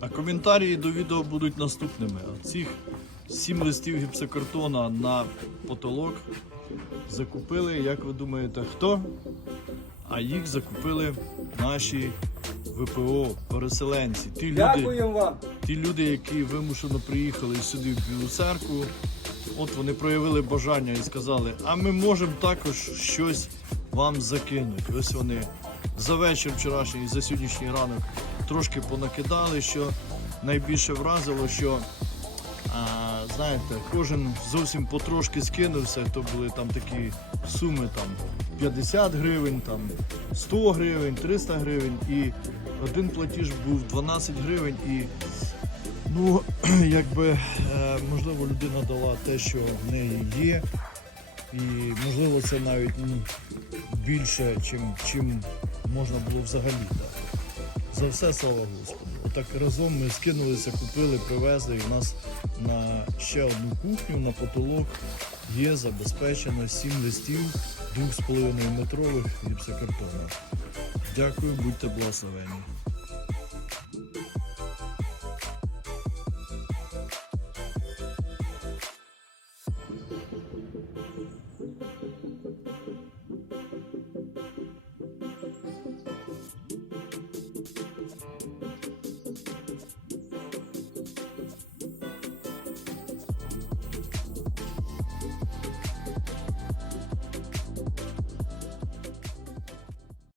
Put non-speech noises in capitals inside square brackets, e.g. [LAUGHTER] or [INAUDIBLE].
А коментарі до відео будуть наступними. Цих 7 листів гіпсокартона на потолок закупили, як ви думаєте, хто? А їх закупили наші ВПО, переселенці. Ті люди, Дякуємо вам. ті люди, які вимушено приїхали сюди в Білу церкву, от вони проявили бажання і сказали, а ми можемо також щось вам закинути. Ось вони за вечір вчорашній за сьогоднішній ранок трошки понакидали, що найбільше вразило, що а, знаєте, кожен зовсім потрошки скинувся, то були там такі суми там 50 гривень, там 100 гривень, 300 гривень і один платіж був 12 гривень і ну, [CLEARS THROAT] якби е, можливо людина дала те, що в неї є, і можливо це навіть ну, більше, чим, чим можна було взагалі дати. За все слава Господу. Отак разом ми скинулися, купили, привезли. І в нас на ще одну кухню на потолок є забезпечено 7 листів 2,5 метрових гіпсокартона. Дякую, будьте благословені.